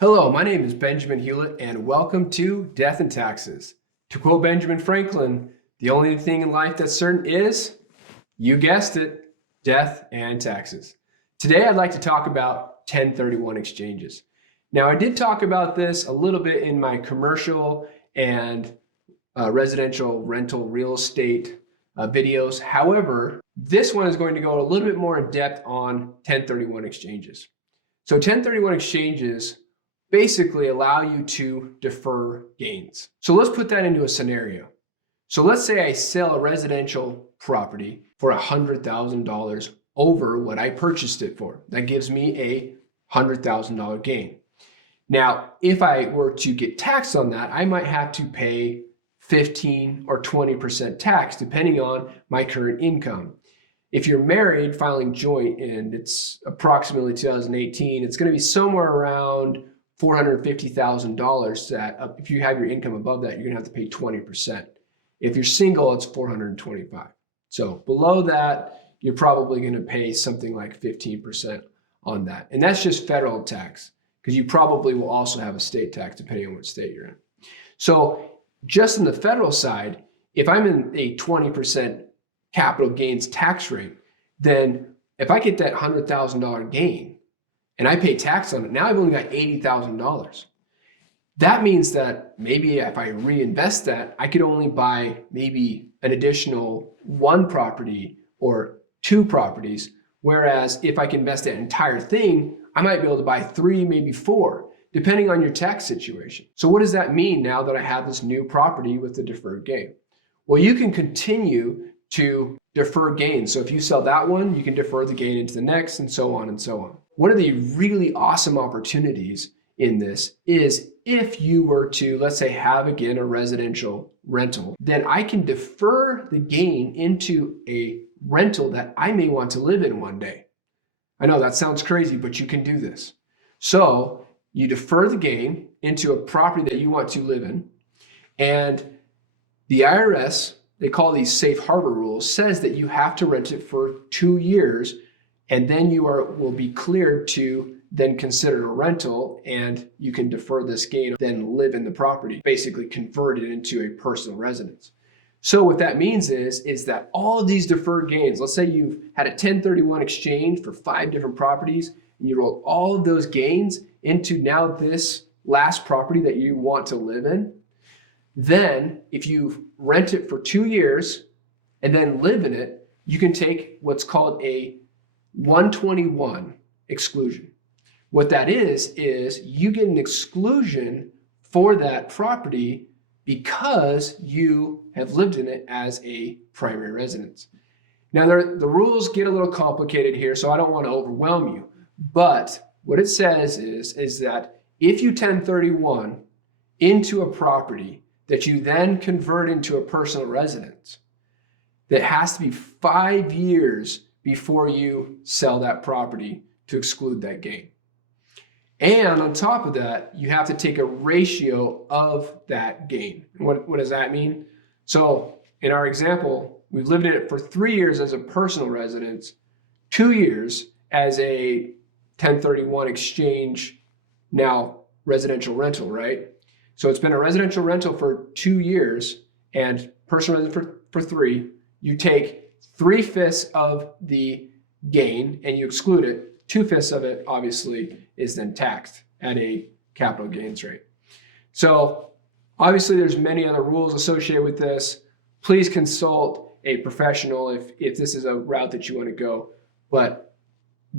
Hello, my name is Benjamin Hewlett, and welcome to Death and Taxes. To quote Benjamin Franklin, the only thing in life that's certain is, you guessed it, death and taxes. Today, I'd like to talk about 1031 exchanges. Now, I did talk about this a little bit in my commercial and residential rental real estate videos. However, this one is going to go a little bit more in depth on 1031 exchanges. So 1031 exchanges basically allow you to defer gains. So let's put that into a scenario. So let's say I sell a residential property for $100,000 over what I purchased it for. That gives me a $100,000 gain. Now, if I were to get taxed on that, I might have to pay 15 or 20% tax depending on my current income. If you're married filing joint and it's approximately 2018, it's going to be somewhere around $450,000 that if you have your income above that, you're going to have to pay 20%. If you're single, it's $425,000. So below that, you're probably going to pay something like 15% on that. And that's just federal tax, because you probably will also have a state tax depending on what state you're in. So just in the federal side, if I'm in a 20% capital gains tax rate, then if I get that $100,000 gain and I pay tax on it, now I've only got $80,000. That means that maybe if I reinvest that, I could only buy maybe an additional one property or two properties. Whereas if I can invest that entire thing, I might be able to buy three, maybe four, depending on your tax situation. So what does that mean now that I have this new property with the deferred gain? Well, you can continue to defer gains. So if you sell that one, you can defer the gain into the next, and so on and so on. One of the really awesome opportunities in this is if you were to, let's say, have again a residential rental, then I can defer the gain into a rental that I may want to live in one day. I know that sounds crazy, but you can do this. So you defer the gain into a property that you want to live in, and the IRS, they call these safe harbor rules, says that you have to rent it for 2 years, and then you will be cleared to then consider a rental, and you can defer this gain, then live in the property, basically convert it into a personal residence. So what that means is that all of these deferred gains, let's say you've had a 1031 exchange for 5 different properties, and you rolled all of those gains into now this last property that you want to live in. Then if you rent it for 2 years and then live in it, you can take what's called a 121 exclusion. What that is you get an exclusion for that property because you have lived in it as a primary residence. Now, the rules get a little complicated here, so I don't want to overwhelm you. But what it says is that if you 1031 into a property that you then convert into a personal residence, that has to be 5 years before you sell that property to exclude that gain. And on top of that, you have to take a ratio of that gain. What does that mean? So in our example, we've lived in it for 3 years as a personal residence, 2 years as a 1031 exchange, now residential rental, right? So it's been a residential rental for 2 years and personal residence for 3. You take 3/5 of the gain and you exclude it. 2/5 of it obviously is then taxed at a capital gains rate. So obviously there's many other rules associated with this. Please consult a professional if this is a route that you want to go. But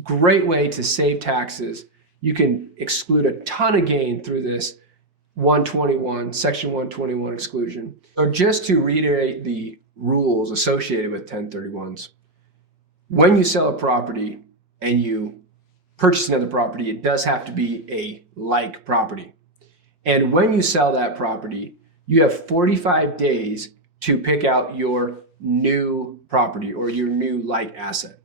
great way to save taxes. You can exclude a ton of gain through this section 121 exclusion. So just to reiterate the rules associated with 1031s, when you sell a property and you purchase another property, it does have to be a like property. And when you sell that property, you have 45 days to pick out your new property or your new like asset.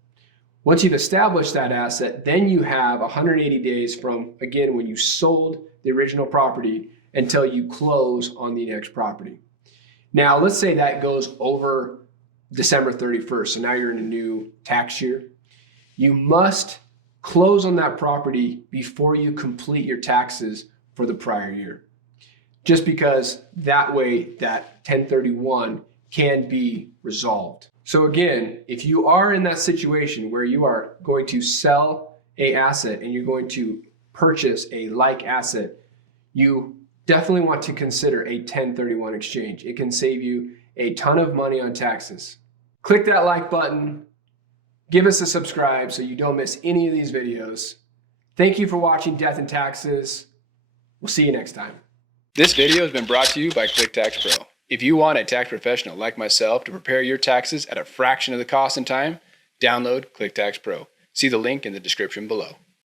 Once you've established that asset, then you have 180 days from, again, when you sold the original property until you close on the next property. Now, let's say that goes over December 31st. So now you're in a new tax year. You must close on that property before you complete your taxes for the prior year. Just because that way that 1031 can be resolved. So again, if you are in that situation where you are going to sell an asset and you're going to purchase a like asset, you definitely want to consider a 1031 exchange. It can save you a ton of money on taxes. Click that like button, give us a subscribe so you don't miss any of these videos. Thank you for watching Death and Taxes. We'll see you next time. This video has been brought to you by QuickTax Pro. If you want a tax professional like myself to prepare your taxes at a fraction of the cost and time, download QuickTax Pro. See the link in the description below.